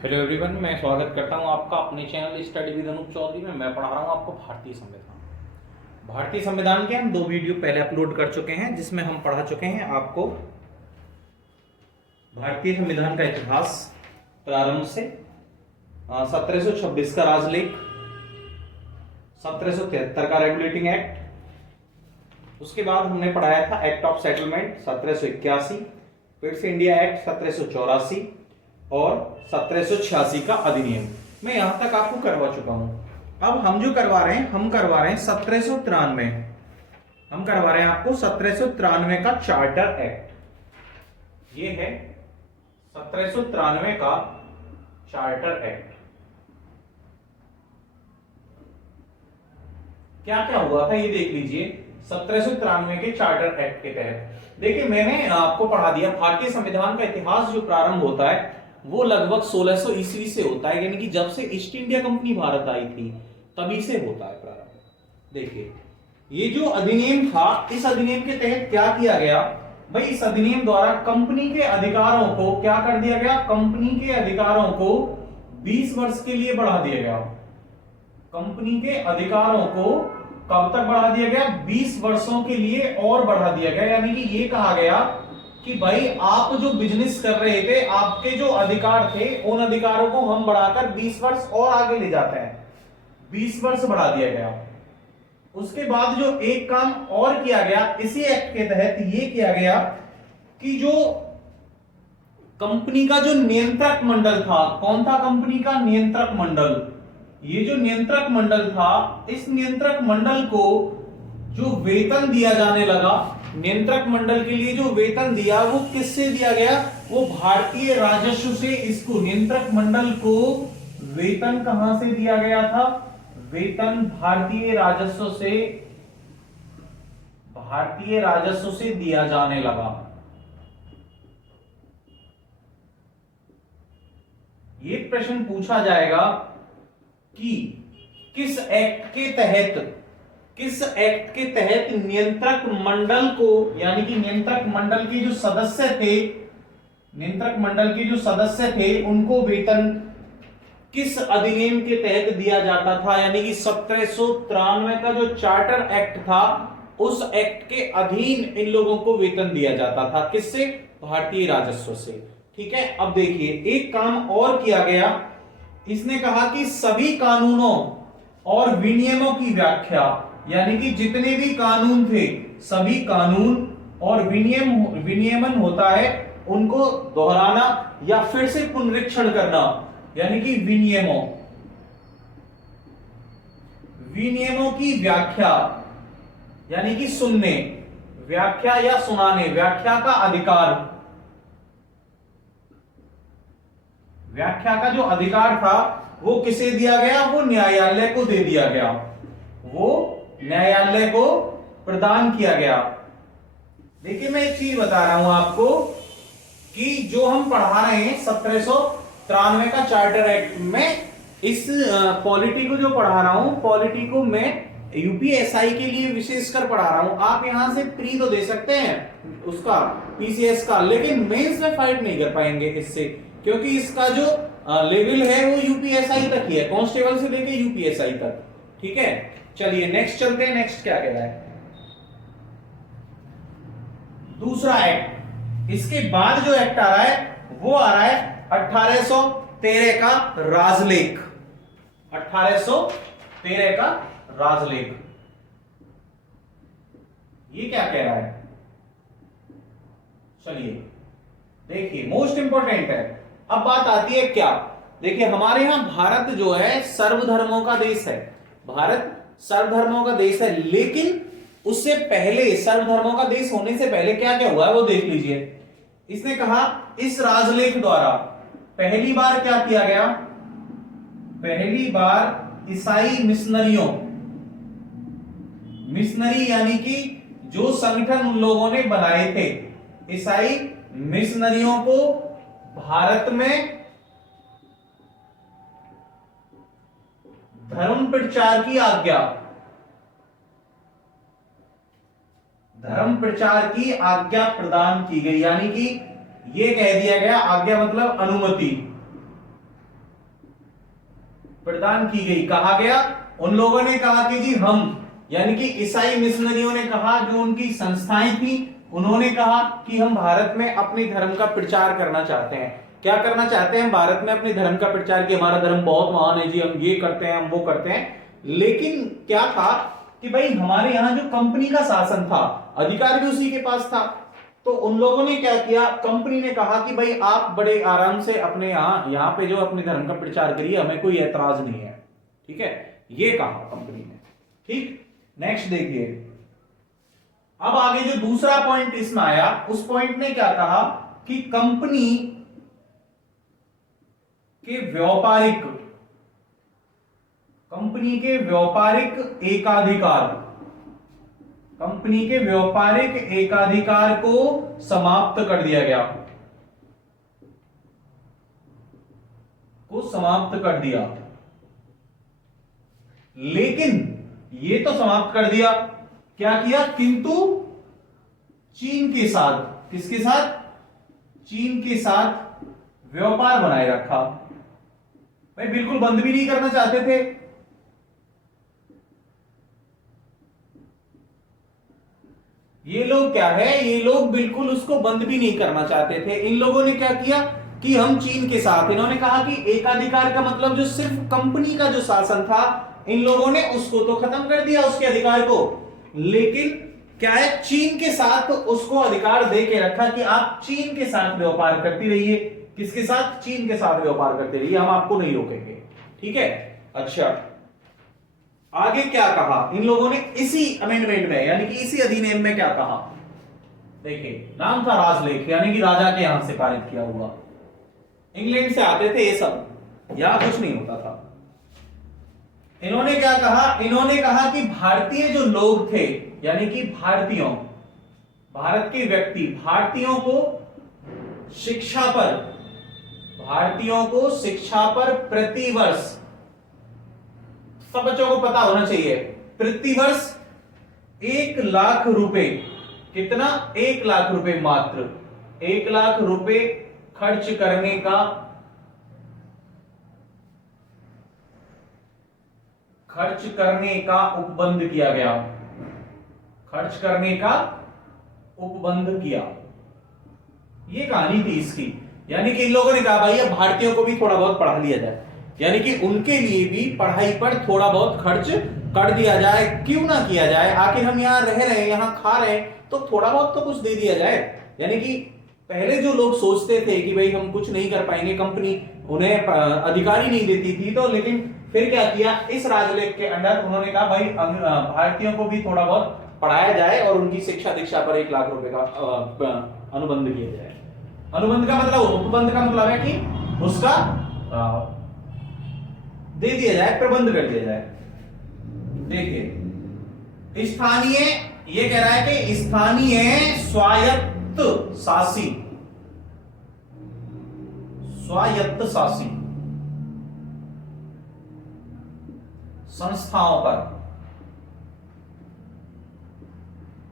Hello everyone, मैं स्वागत करता हूं आपका अपने channel study with Anoop Chaudhary में। मैं पढ़ा रहा हूं आपको भारतीय संविधान। भारतीय संविधान के हम 2 वीडियो पहले अपलोड कर चुके हैं, जिसमें हम पढ़ा चुके हैं आपको भारतीय संविधान का इतिहास प्रारंभ से 1726 का राजलेख, 1773 का रेगुलेटिंग एक्ट, उसके बाद हमने पढ़ाया था एक्ट ऑफ सेटलमेंट 1781, फिर से इंडिया एक्ट 1784 और 1786 का अधिनियम। मैं यहां तक आपको करवा चुका हूं। अब हम जो करवा रहे हैं, हम करवा रहे हैं 1793। हम करवा रहे हैं आपको 1793 का चार्टर एक्ट। ये है 1793 का चार्टर एक्ट। क्या क्या हुआ था ये देख लीजिए 1793 के चार्टर एक्ट के तहत। देखिए, मैंने आपको पढ़ा दिया भारतीय संविधान का इतिहास जो प्रारंभ होता है वो लगभग 1600 ईस्वी से होता है, यानी कि जब से ईस्ट इंडिया कंपनी भारत आई थी तभी से होता है प्रारंभ। देखिए, ये जो अधिनियम था, इस अधिनियम के तहत क्या किया गया भाई, इस अधिनियम द्वारा कंपनी के अधिकारों को क्या कर दिया गया, कंपनी के अधिकारों को 20 वर्ष के लिए बढ़ा दिया गया। कंपनी के अधिकारों को कब तक बढ़ा दिया गया, 20 वर्षों के लिए और बढ़ा दिया गया। यानी कि ये कहा गया कि भाई आप जो बिजनेस कर रहे थे, आपके जो अधिकार थे, उन अधिकारों को हम बढ़ाकर 20 वर्ष और आगे ले जाते हैं। 20 वर्ष बढ़ा दिया गया। उसके बाद जो एक काम और किया गया इसी एक्ट के तहत, ये किया गया कि जो कंपनी का जो नियंत्रक मंडल था, कौन था कंपनी का नियंत्रक मंडल, ये जो नियंत्रक मंडल था, इस नियंत्रक मंडल को जो वेतन दिया जाने लगा, नियंत्रक मंडल के लिए जो वेतन दिया वो किससे दिया गया, वो भारतीय राजस्व से। इसको नियंत्रक मंडल को वेतन कहां से दिया गया था, वेतन भारतीय राजस्व से, भारतीय राजस्व से दिया जाने लगा। ये प्रश्न पूछा जाएगा कि किस एक्ट के तहत, किस एक्ट के तहत नियंत्रक मंडल को, यानी कि नियंत्रक मंडल के जो सदस्य थे, नियंत्रक मंडल के जो सदस्य थे उनको वेतन किस अधिनियम के तहत दिया जाता था। यानी कि 1793 का जो चार्टर एक्ट था, उस एक्ट के अधीन इन लोगों को वेतन दिया जाता था। किससे, भारतीय राजस्व से। ठीक है, अब देखिए एक काम और किया गया। इसने कहा कि सभी कानूनों और विनियमों की व्याख्या, यानी कि जितने भी कानून थे, सभी कानून और विनियमन होता है, उनको दोहराना या फिर से पुनरीक्षण करना, यानी कि विनियमों की व्याख्या, यानी कि सुनने, व्याख्या या सुनाने, व्याख्या का अधिकार, व्याख्या का जो अधिकार था वो किसे दिया गया, वो न्यायालय को दे दिया गया, वो न्यायालय को प्रदान किया गया। देखिए, मैं एक चीज बता रहा हूं आपको कि जो हम पढ़ा रहे हैं 1793 का चार्टर एक्ट में, इस पॉलिटी को जो पढ़ा रहा हूं, पॉलिटी को मैं यूपीएसआई के लिए विशेषकर पढ़ा रहा हूं। आप यहां से प्री तो दे सकते हैं उसका, पीसीएस का, लेकिन मेंस में फाइट नहीं कर पाएंगे इससे, क्योंकि इसका जो लेवल है वो यूपीएसआई तक ही है, कांस्टेबल से लेके यूपीएसआई तक। ठीक है, चलिए नेक्स्ट चलते हैं। नेक्स्ट क्या कह रहा है, दूसरा एक्ट। इसके बाद जो एक्ट आ रहा है वो आ रहा है 1813 का राजलेख। 1813 का राजलेख, ये क्या कह रहा है, चलिए देखिए, मोस्ट इंपॉर्टेंट है। अब बात आती है क्या, देखिए हमारे यहां भारत जो है सर्वधर्मों का देश है, भारत सर्वधर्मों का देश है, लेकिन उससे पहले, सर्वधर्मों का देश होने से पहले क्या क्या हुआ है वो देख लीजिए। इसने कहा इस राजलेख द्वारा पहली बार क्या किया गया, पहली बार ईसाई मिशनरियों, मिशनरी यानी कि जो संगठन उन लोगों ने बनाए थे, ईसाई मिशनरियों को भारत में धर्म प्रचार की आज्ञा, धर्म प्रचार की आज्ञा प्रदान की गई। यानी कि यह कह दिया गया, आज्ञा मतलब अनुमति, प्रदान की गई। कहा गया, उन लोगों ने कहा कि जी हम, यानी कि ईसाई मिशनरियों ने कहा, जो उनकी संस्थाएं थी, उन्होंने कहा कि हम भारत में अपने धर्म का प्रचार करना चाहते हैं। क्या करना चाहते हैं? हम भारत में अपने धर्म का प्रचार, कि हमारा धर्म बहुत महान है जी, हम ये करते हैं, हम वो करते हैं। लेकिन क्या था कि भाई हमारे यहाँ जो कंपनी का शासन था, अधिकार भी उसी के पास था। तो उन लोगों ने क्या किया, कंपनी ने कहा कि भाई आप बड़े आराम से अपने यहाँ पे जो अपने धर्म का प्रचार करिए, हमें कोई ऐतराज नहीं है। ठीक है, ये कहा कंपनी ने। ठीक, नेक्स्ट देखिए, अब आगे जो दूसरा पॉइंट इसमें आया, उस पॉइंट ने क्या कहा कि कंपनी के व्यापारिक एकाधिकार, कंपनी के व्यापारिक एकाधिकार को समाप्त कर दिया गया, को समाप्त कर दिया। लेकिन ये तो समाप्त कर दिया, क्या किया? किंतु चीन के साथ, किसके साथ? चीन के साथ व्यापार बनाए रखा। भाई बिल्कुल बंद भी नहीं करना चाहते थे। ये लोग क्या है, ये लोग बिल्कुल उसको बंद भी नहीं करना चाहते थे। इन लोगों ने क्या किया कि हम चीन के साथ, इन्होंने कहा कि एकाधिकार का मतलब जो सिर्फ कंपनी का जो शासन था, इन लोगों ने उसको तो खत्म कर दिया, उसके अधिकार को। लेकिन क्या है, चीन के साथ उसको अधिकार दे के रखा कि आप चीन के साथ व्यापार करती रहिए। किसके साथ? चीन के साथ व्यापार करते रहिए, हम आपको नहीं रोकेंगे। ठीक है, अच्छा आगे क्या कहा इन लोगों ने इसी अमेंडमेंट में, यानी कि इसी अधिनियम में क्या कहा? देखिए, नाम था राजलेख, यानी कि राजा के यहां से पारित किया हुआ। इंग्लैंड से आते थे ये सब, यहां कुछ नहीं होता था। इन्होंने क्या कहा? इन्होंने कहा कि भारतीय जो लोग थे, यानी कि भारतीयों, भारत के व्यक्ति, भारतीयों को शिक्षा पर प्रतिवर्ष, सब बच्चों को पता होना चाहिए, प्रतिवर्ष 1,00,000 रुपए, कितना? 1,00,000 रुपए, मात्र 1,00,000 रुपए खर्च करने का उपबंध किया गया, खर्च करने का उपबंध किया। ये कहानी थी इसकी। यानी कि इन लोगों ने कहा भाई अब भारतीयों को भी थोड़ा बहुत पढ़ा लिया जाए, यानी कि उनके लिए भी पढ़ाई पर थोड़ा बहुत खर्च कर दिया जाए। क्यों ना किया जाए, आखिर हम यहाँ रह रहे हैं, यहाँ खा रहे हैं, तो थोड़ा बहुत तो कुछ दे दिया जाए। यानी कि पहले जो लोग सोचते थे कि भाई हम कुछ नहीं कर पाएंगे, कंपनी उन्हें अधिकार ही नहीं देती थी, तो लेकिन फिर क्या किया, इस राजलेख के अंडर उन्होंने कहा भाई भारतीयों को भी थोड़ा बहुत पढ़ाया जाए और उनकी शिक्षा दीक्षा पर 1,00,000 रुपए का अनुबंध किया जाए। अनुबंध का मतलब, उपबंध का मतलब है कि उसका दे दिया जाए, प्रबंध कर दिया जाए। देखिए, स्थानीय, ये कह रहा है कि स्थानीय स्वायत्त शासी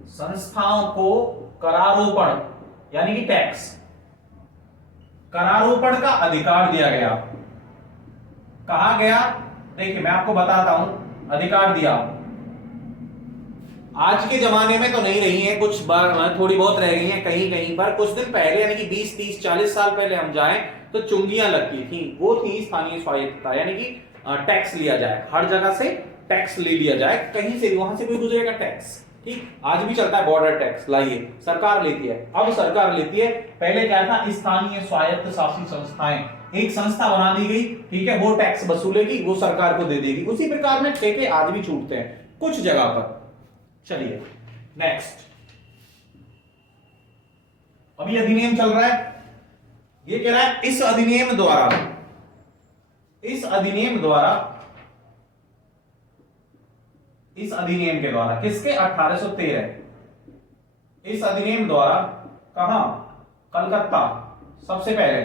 संस्थाओं को करारोपण, यानी कि टैक्स, करारोपण का अधिकार दिया गया। कहा गया, देखिए मैं आपको बताता हूं, अधिकार दिया। आज के जमाने में तो नहीं रही है, कुछ बार थोड़ी बहुत रह गई है कहीं कहीं पर। कुछ दिन पहले, यानी कि 20, 30, 40 साल पहले हम जाएं तो चुंगियां लगती थी, वो थी स्थानीय स्वायत्तता, यानी कि टैक्स लिया जाए, हर जगह से टैक्स ले लिया जाए, कहीं से भी, वहां से कोई गुजरेगा टैक्स। ठीक, आज भी चलता है बॉर्डर टैक्स, लाइए, सरकार लेती है, अब सरकार लेती है। पहले क्या था, स्थानीय स्वायत्त शासी संस्थाएं, एक संस्था बना दी गई, ठीक है, वो टैक्स वसूलेगी, वो सरकार को दे देगी। उसी प्रकार में ठेके आज भी छूटते हैं कुछ जगह पर। चलिए नेक्स्ट, अभी अधिनियम चल रहा है, ये कह रहा है इस अधिनियम के द्वारा, किसके? 1813, इस अधिनियम द्वारा, कहां? कलकत्ता सबसे पहले,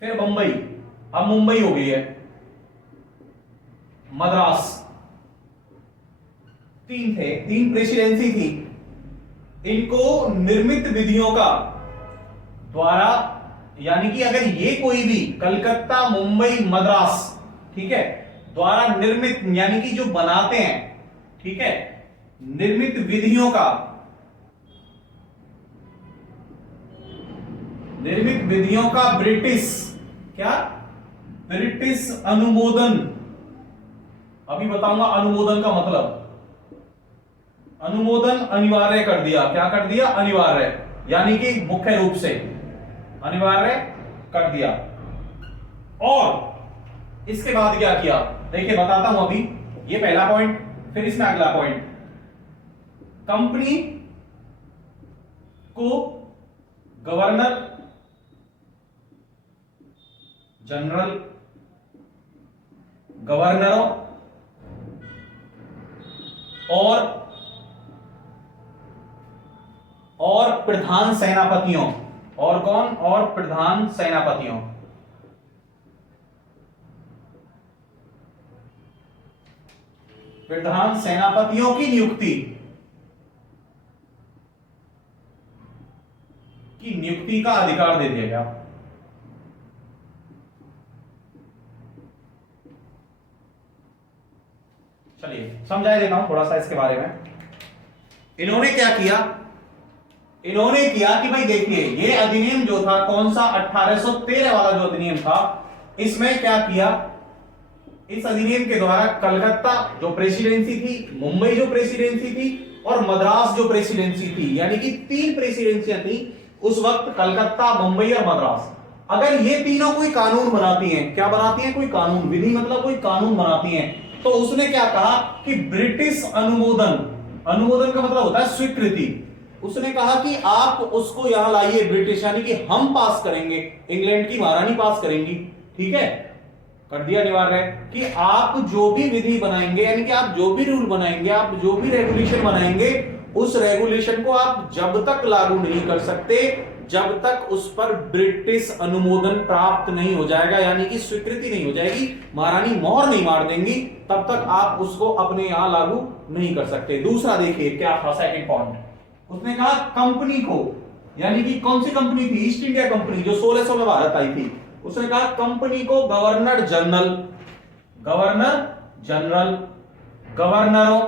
फिर मुंबई, अब मुंबई हो गई है, मद्रास, तीन प्रेसिडेंसी थी। इनको निर्मित विधियों का द्वारा, यानी कि अगर ये कोई भी कलकत्ता, मुंबई, मद्रास, ठीक है, द्वारा निर्मित यानी कि जो बनाते हैं, ठीक है, निर्मित विधियों का, निर्मित विधियों का ब्रिटिश, क्या, ब्रिटिश अनुमोदन। अभी बताऊंगा अनुमोदन का मतलब। अनुमोदन अनिवार्य कर दिया, क्या कर दिया, अनिवार्य, यानी कि मुख्य रूप से अनिवार्य कर दिया। और इसके बाद क्या किया, देखिए बताता हूं अभी, ये पहला पॉइंट, फिर इसमें अगला पॉइंट। कंपनी को गवर्नर जनरल, गवर्नरों और प्रधान सेनापतियों, और कौन, और प्रधान सेनापतियों, प्रधान सेनापतियों की नियुक्ति का अधिकार दे दिया गया। चलिए समझा देता हूं थोड़ा सा इसके बारे में। इन्होंने क्या किया, इन्होंने किया कि भाई देखिए ये अधिनियम जो था कौन सा, 1813 वाला जो अधिनियम था, इसमें क्या किया, इस अधिनियम के द्वारा कलकत्ता जो प्रेसिडेंसी थी, मुंबई जो प्रेसिडेंसी थी, और मद्रास जो प्रेसिडेंसी थी, यानी कि 3 प्रेसिडेंसियां थी उस वक्त, कलकत्ता, मुंबई और मद्रास। अगर ये तीनों कोई कानून बनाती हैं, क्या बनाती हैं, कोई कानून, विधि मतलब कोई कानून बनाती हैं, तो उसने क्या कहा कि ब्रिटिश अनुमोदन, अनुमोदन का मतलब होता है स्वीकृति, उसने कहा कि आप उसको यहां लाइए, ब्रिटिश यानी कि हम पास करेंगे, इंग्लैंड की महारानी पास करेंगी, ठीक है, कर दिया अनिवार्य कि आप जो भी विधि बनाएंगे, यानी कि आप जो भी रूल बनाएंगे, आप जो भी रेगुलेशन बनाएंगे, उस रेगुलेशन को आप जब तक लागू नहीं कर सकते जब तक उस पर ब्रिटिश अनुमोदन प्राप्त नहीं हो जाएगा, यानी कि स्वीकृति नहीं हो जाएगी, महारानी मोहर नहीं मार देंगी, तब तक आप उसको अपने यहां लागू नहीं कर सकते। दूसरा देखिए क्या था, सेकंड पॉइंट, उसने कहा कंपनी को, यानी कि कौन सी कंपनी थी, ईस्ट इंडिया कंपनी जो 1600 में भारत आई थी, उसने कहा कंपनी को गवर्नर जनरल, गवर्नर जनरल, गवर्नरों,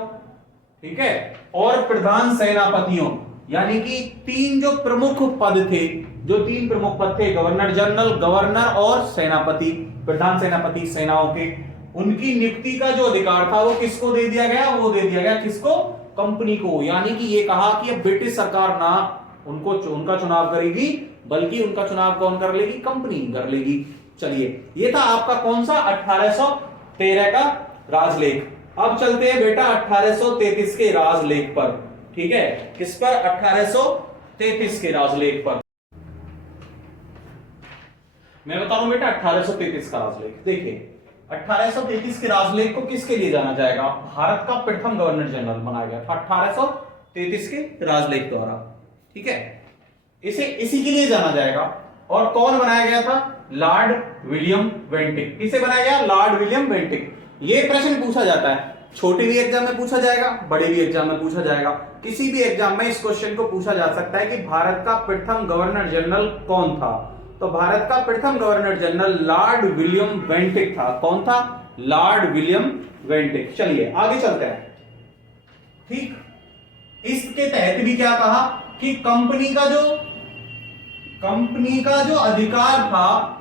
ठीक है, और प्रधान सेनापतियों, यानी कि 3 जो प्रमुख पद थे, जो 3 प्रमुख पद थे, गवर्नर जनरल, गवर्नर और सेनापति, प्रधान सेनापति सेनाओं के, उनकी नियुक्ति का जो अधिकार था वो किसको दे दिया गया, वो दे दिया गया किसको, कंपनी को। यानी कि ये कहा कि अब ब्रिटिश सरकार ना उनको उनका चुनाव करेगी, बल्कि उनका चुनाव कौन कर लेगी, कंपनी कर लेगी। चलिए ये था आपका कौन सा, 1813 का राजलेख। अब चलते हैं बेटा 1833 के राजलेख पर, ठीक है, किस पर, 1833 के राजलेख पर। मैं बता रहा हूं बेटा 1833 का राजलेख। देखिए 1833 के राजलेख को किसके लिए जाना जाएगा, भारत का प्रथम गवर्नर जनरल बनाया गया था 1833 के राजलेख द्वारा, ठीक है, इसे इसी के लिए जाना जाएगा। और कौन बनाया गया था, लॉर्ड विलियम बेंटिक। किसे बनाया गया, लॉर्ड विलियम बेंटिक। ये प्रश्न पूछा जाता है, छोटे भी एग्जाम में पूछा जाएगा, बड़े भी एग्जाम में पूछा जाएगा, किसी भी एग्जाम में इस क्वेश्चन को पूछा जा सकता है कि भारत का प्रथम गवर्नर जनरल कौन था। तो भारत का प्रथम governor general Lord William Bentinck था। कौन था, लॉर्ड विलियम बेंटिक। चलिए आगे चलते हैं, ठीक, इसके तहत भी क्या कहा कि कंपनी का जो अधिकार था,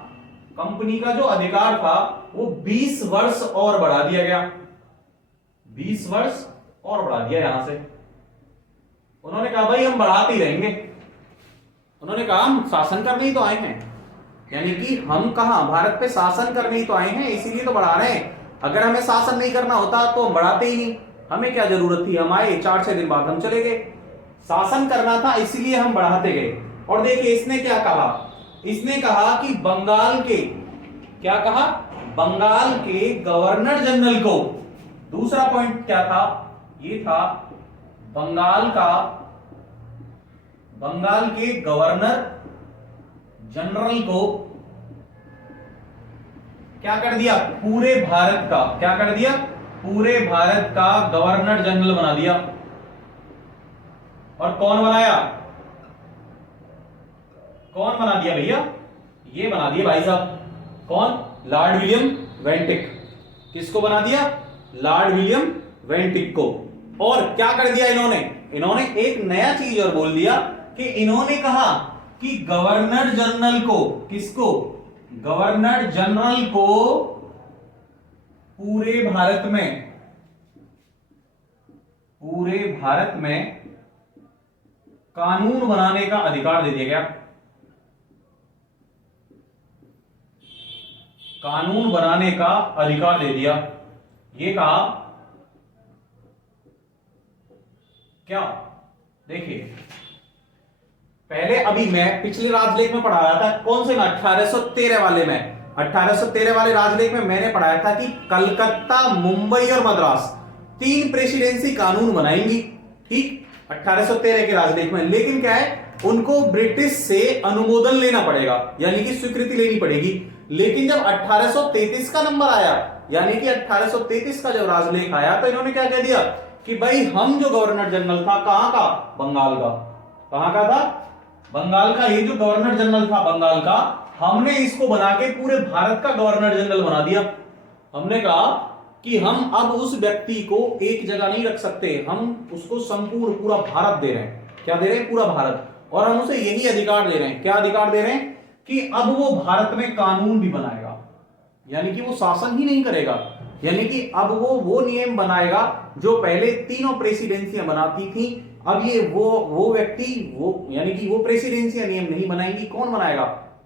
कंपनी का जो अधिकार था वो 20 वर्ष और बढ़ा दिया गया, 20 वर्ष और बढ़ा दिया। यहां से उन्होंने कहा भाई हम बढ़ाते ही रहेंगे, उन्होंने कहा हम शासन करने ही तो आए हैं, यानी कि हम कहां, भारत पे शासन करने ही तो आए हैं, इसीलिए तो बढ़ा रहे हैं। अगर हमें शासन नहीं करना होता तो हम बढ़ाते ही नहीं, हमें क्या जरूरत थी, हम आए 4-6 दिन बाद हम चले गए, शासन करना था इसीलिए हम बढ़ाते गए। और देखिए इसने क्या कहा, इसने कहा कि बंगाल के, क्या कहा, बंगाल के गवर्नर जनरल को, दूसरा पॉइंट क्या था, ये था बंगाल के गवर्नर जनरल को क्या कर दिया, पूरे भारत का, क्या कर दिया, पूरे भारत का गवर्नर जनरल बना दिया। और कौन बनाया, कौन बना दिया भैया, ये बना दिया भाई साहब, कौन, लॉर्ड विलियम बेंटिक। किसको बना दिया? लॉर्ड विलियम वेंटिक को। और क्या कर दिया इन्होंने एक नया चीज और बोल दिया कि इन्होंने कहा कि गवर्नर जनरल को, किसको? गवर्नर जनरल को पूरे भारत में कानून बनाने का अधिकार दे दिया गया। कानून बनाने का अधिकार दे दिया। ये कहा क्या? देखिए, पहले अभी मैं पिछले राजलेख में पढ़ाया था, कौन से में? 1813 वाले में। 1813 वाले राजलेख में मैंने पढ़ाया था कि कलकत्ता, मुंबई और मद्रास 3 प्रेसिडेंसी कानून बनाएंगी, ठीक, 1813 के राजलेख में। लेकिन क्या है, उनको ब्रिटिश से अनुमोदन लेना पड़ेगा, यानी कि स्वीकृति लेनी पड़ेगी। लेकिन जब 1833 का नंबर आया, यानी कि 1833 का जब राजलेख आया, तो इन्होंने क्या कह दिया कि भाई हम जो गवर्नर जनरल था, कहां का? बंगाल का। कहां का था? बंगाल का। ये जो गवर्नर जनरल था बंगाल का, हमने इसको बना के पूरे भारत का गवर्नर जनरल बना दिया। हमने कहा कि हम अब उस व्यक्ति को एक जगह नहीं रख सकते, हम उसको संपूर्ण पूरा भारत दे रहे हैं। क्या दे रहे हैं? पूरा भारत। और हम उसे यही अधिकार दे रहे हैं। क्या अधिकार दे रहे हैं? कि अब वो भारत में कानून भी बनाएगा, यानी कि वो शासन ही नहीं करेगा, यानी कि अब वो नियम बनाएगा जो पहले तीनों प्रेसिडेंसियां बनाती थी। अब ये वो व्यक्ति, यानी कि वो प्रेसिडेंसियां नियम नहीं बनाएंगी। कौन बनाएगा?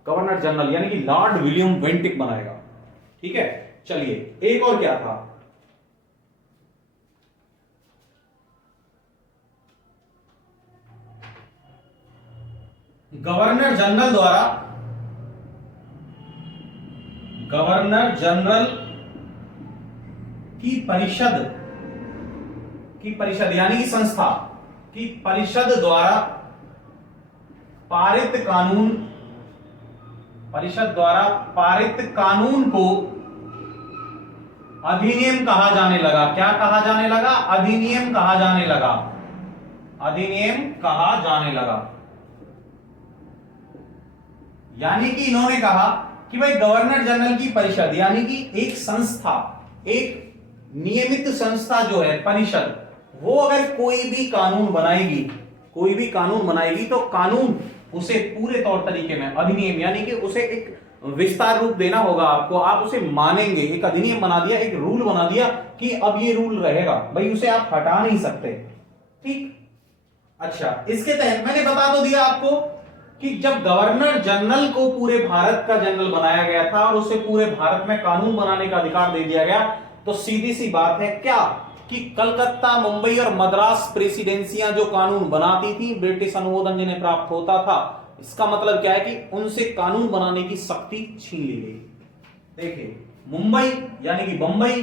गवर्नर जनरल, यानी कि लॉर्ड विलियम वेंटिक बनाएगा। ठीक है, चलिए एक और क्या था? गवर्नर जनरल की परिषद यानी कि संस्था की परिषद द्वारा पारित कानून को अधिनियम कहा जाने लगा। क्या कहा जाने लगा? अधिनियम कहा जाने लगा। अधिनियम कहा जाने लगा। यानी कि इन्होंने कहा कि भाई गवर्नर जनरल की परिषद, यानी कि एक संस्था, एक नियमित संस्था जो है परिषद, वो अगर कोई भी कानून बनाएगी तो कानून उसे पूरे तौर तरीके में, अधिनियम यानी कि उसे एक विस्तार रूप देना होगा आपको, आप उसे मानेंगे। एक अधिनियम बना दिया, एक रूल बना दिया कि अब ये रूल रहेगा, भाई उसे आप हटा नहीं सकते। ठीक, अच्छा, इसके तहत मैंने बता तो दिया आपको कि जब गवर्नर जनरल को पूरे भारत का जनरल बनाया गया था और उसे पूरे भारत में कानून बनाने का अधिकार दे दिया गया, तो सीधी सी बात है क्या कि कलकत्ता, मुंबई और मद्रास प्रेसिडेंसियां जो कानून बनाती थी, ब्रिटिश अनुमोदन जिन्हें प्राप्त होता था, इसका मतलब क्या है कि उनसे कानून बनाने की शक्ति छीन ली गई। देखिए, मुंबई यानी कि बंबई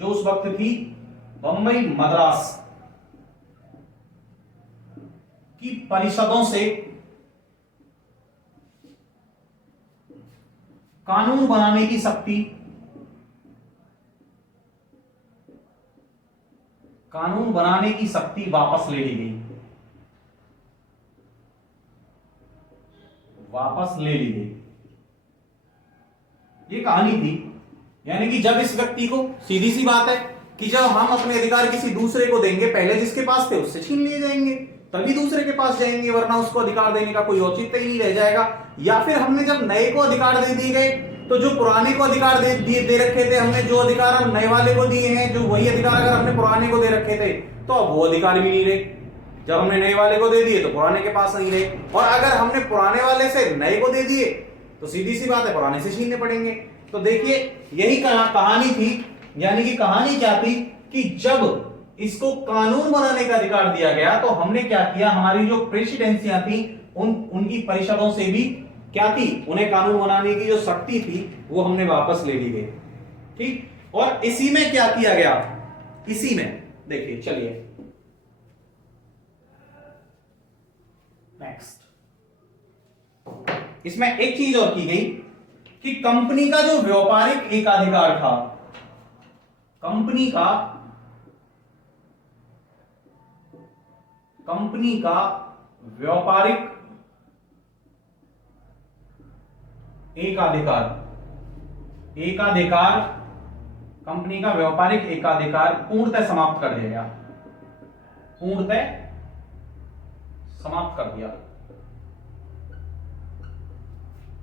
जो उस वक्त थी, बंबई, मद्रास की परिषदों से कानून बनाने की शक्ति, वापस ले ली गई। ये कहानी थी। यानी कि जब इस व्यक्ति को, सीधी सी बात है कि जब हम अपने अधिकार किसी दूसरे को देंगे, पहले जिसके पास थे उससे छीन लिए जाएंगे, तभी दूसरे के पास जाएंगे, वरना उसको अधिकार देने का कोई औचित्य ही नहीं रह जाएगा। या फिर हमने जब नए को अधिकार दे दिए गए, तो जो पुराने को अधिकार दे रखे थे हमने, जो अधिकार हम नए वाले को दिए हैं, जो वही अधिकार अगर हमने पुराने को दे रखे थे, तो अब वो अधिकार भी नहीं रहे। जब हमने नए वाले को दे दिए तो पुराने के पास नहीं रहे, और अगर हमने पुराने वाले से नए को दे दिए तो सीधी सी बात है पुराने से छीनने पड़ेंगे। तो देखिए, यही कहानी थी। यानी कि कहानी क्या थी कि जब इसको कानून बनाने का अधिकार दिया गया, तो हमने क्या किया, हमारी जो प्रेसिडेंसियां थी उनकी परिषदों से भी क्या थी, उन्हें कानून बनाने की जो शक्ति थी वो हमने वापस ले ली गई। ठीक, और इसी में क्या किया गया, इसी में देखिए, चलिए नेक्स्ट, इसमें एक चीज और की गई कि कंपनी का जो व्यापारिक एकाधिकार था, कंपनी का व्यापारिक एकाधिकार कंपनी का व्यापारिक एकाधिकार पूर्णतः समाप्त कर दिया गया, पूर्णतः समाप्त कर दिया।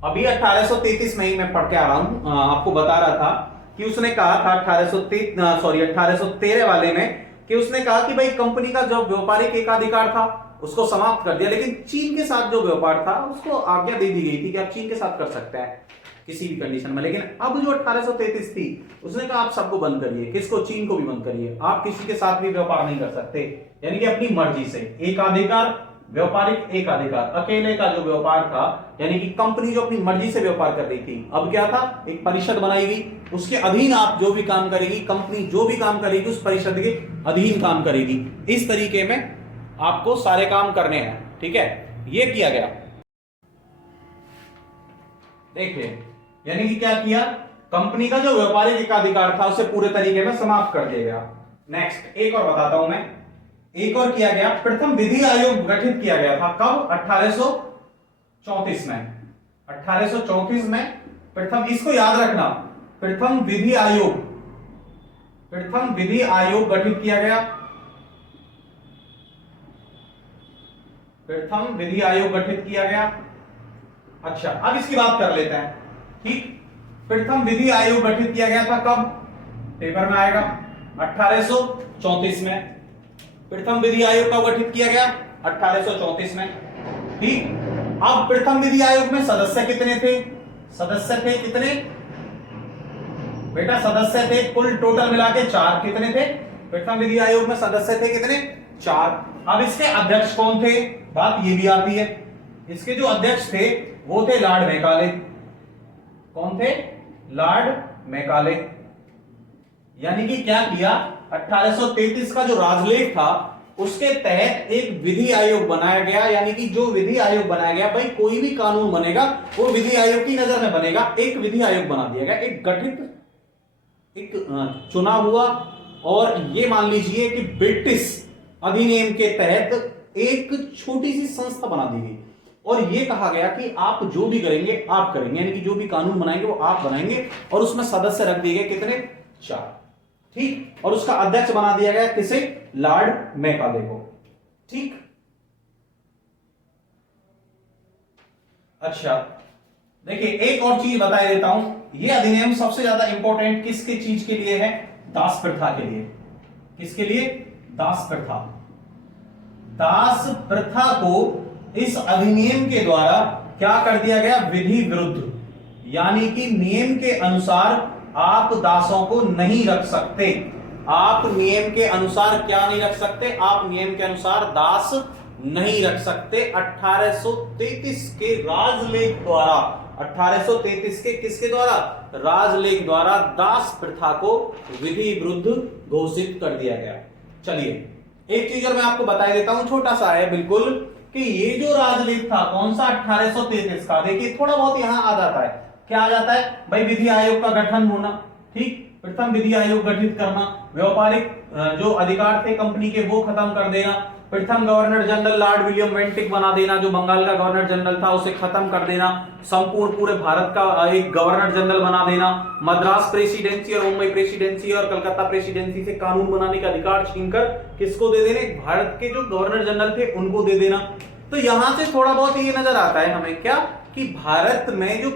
अभी 1833 में ही मैं पढ़ के आ रहा हूं, आपको बता रहा था कि उसने कहा था 1813 वाले में कि उसने कहा कि भाई कंपनी का जो व्यापारिक एकाधिकार था उसको समाप्त कर दिया, लेकिन चीन के साथ जो व्यापार था उसको आज्ञा दे दी गई थी कि आप चीन के साथ कर सकते हैं किसी भी कंडीशन में। लेकिन अब जो 1833 थी उसने कहा आप सबको बंद करिए, किसको? चीन को भी बंद करिए, आप किसी के साथ भी व्यापार नहीं कर सकते, यानी कि अपनी मर्जी से। एकाधिकार, व्यापारिक एकाधिकार, अकेले का जो व्यापार था, यानी कि कंपनी जो अपनी मर्जी से व्यापार कर रही थी, अब क्या था? एक परिषद बनाई गई, उसके अधीन आप जो भी काम करेगी, कंपनी जो भी काम करेगी उस परिषद के अधीन काम करेगी। इस तरीके में आपको सारे काम करने हैं, ठीक है? ये किया गया। देखिए, यानी कि क्या किया? कंपनी का जो व्यापारिक एकाधिकार था उसे पूरे तरीके में समाप्त कर दिया गया। नेक्स्ट एक और बताता हूं मैं, एक और किया गया, प्रथम विधि आयोग गठित किया गया था। कब? 1834 में। 1834 में प्रथम, इसको याद रखना, प्रथम विधि आयोग, प्रथम विधि आयोग गठित किया गया, प्रथम विधि आयोग गठित किया गया। अच्छा, अब इसकी बात कर लेते हैं, ठीक? प्रथम विधि आयोग गठित किया गया था कब? पेपर में आएगा 1834 में। प्रथम विधि आयोग कब गठित किया गया? 1834 में, ठीक? अब प्रथम विधि आयोग में सदस्य कितने थे? सदस्य थे कितने बेटा? सदस्य थे कुल टोटल मिला के 4। कितने थे? प्रथम विधि आयोग में सदस्य थे कितने? 4। अब इसके अध्यक्ष कौन थे? बात ये भी आती है, इसके जो अध्यक्ष थे वो थे लॉर्ड मैकाले। कौन थे? Lord Macaulay. यानी कि क्या किया? 1833 का जो राजलेख था उसके तहत एक विधि आयोग बनाया गया, यानी कि जो विधि आयोग बनाया गया, भाई कोई भी कानून बनेगा वो विधि आयोग की नजर में बनेगा। एक विधि आयोग बना दिया गया, एक गठित, एक चुना हुआ, और ये मान लीजिए कि ब्रिटिश अधिनियम के तहत एक छोटी सी संस्था बना दी गई, और ये कहा गया कि आप जो भी करेंगे आप करेंगे, यानी कि जो भी कानून बनाएंगे वो आप बनाएंगे, और उसमें सदस्य रख दिए गए कितने? 4, ठीक? और उसका अध्यक्ष बना दिया गया किसे? लॉर्ड मैकाले को, ठीक? अच्छा, देखिए एक और चीज बता देता हूं, यह अधिनियम सबसे ज्यादा इंपॉर्टेंट किसके चीज के लिए है? दास प्रथा के लिए। किसके लिए? दास प्रथा। दास प्रथा को इस अधिनियम के द्वारा क्या कर दिया गया? विधि विरुद्ध, यानी कि नियम के अनुसार आप दासों को नहीं रख सकते। आप नियम के अनुसार क्या नहीं रख सकते? आप नियम के अनुसार दास नहीं रख सकते। 1833 के राजलेख द्वारा, 1833 के किसके द्वारा? राजलेख द्वारा दास प्रथा को विधि विरुद्ध घोषित कर दिया गया। चलिए एक चीज और मैं आपको बता देता हूं, छोटा सा है बिल्कुल, कि ये जो राजलेख था कौन सा? 1833 का। देखिए थोड़ा बहुत यहां आ जाता है, क्या आ जाता है भाई? विधि आयोग का गठन होना, ठीक? प्रथम विधि आयोग गठित करना, व्यापारिक जो अधिकार थे कंपनी के वो खत्म कर देना, प्रथम governor general Lord William Bentinck बना देना, जो बंगाल का गवर्नर जनरल था उसे खत्म कर देना, संपूर्ण पूरे भारत का एक गवर्नर जनरल बना देना, मद्रास प्रेसिडेंसी और मुंबई प्रेसिडेंसी और कलकत्ता प्रेसिडेंसी से कानून बनाने का अधिकार छीनकर किसको दे देने? भारत के जो गवर्नर जनरल थे उनको दे देना। तो यहां से थोड़ा बहुत ये नजर आता है हमें क्या, कि भारत में जो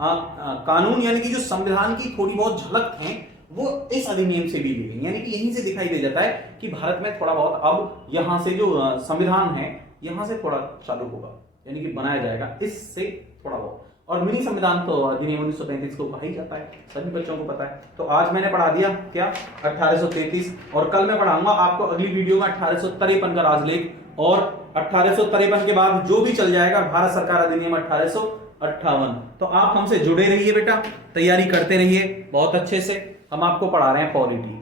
कानून यानी कि जो संविधान की थोड़ी बहुत झलक है वो इस अधिनियम से भी ली गई, यानी कि यहीं से दिखाई दे जाता है कि भारत में थोड़ा बहुत अब यहां से जो संविधान है यहां से थोड़ा चालू होगा, यानी कि बनाया जाएगा इससे थोड़ा बहुत। और मिनी संविधान तो अधिनियम 1935 को कहा ही जाता है, सभी बच्चों को पता है। तो आज मैंने पढ़ा दिया क्या? 1833, और कल मैं पढ़ाऊंगा आपको अगली वीडियो में 1853 का राजलेख, और 1853 के बाद जो भी चल जाएगा भारत सरकार अधिनियम 1858। तो आप हमसे जुड़े रहिए बेटा, तैयारी करते रहिए बहुत अच्छे से। हम आपको पढ़ा रहे हैं पॉलिटी।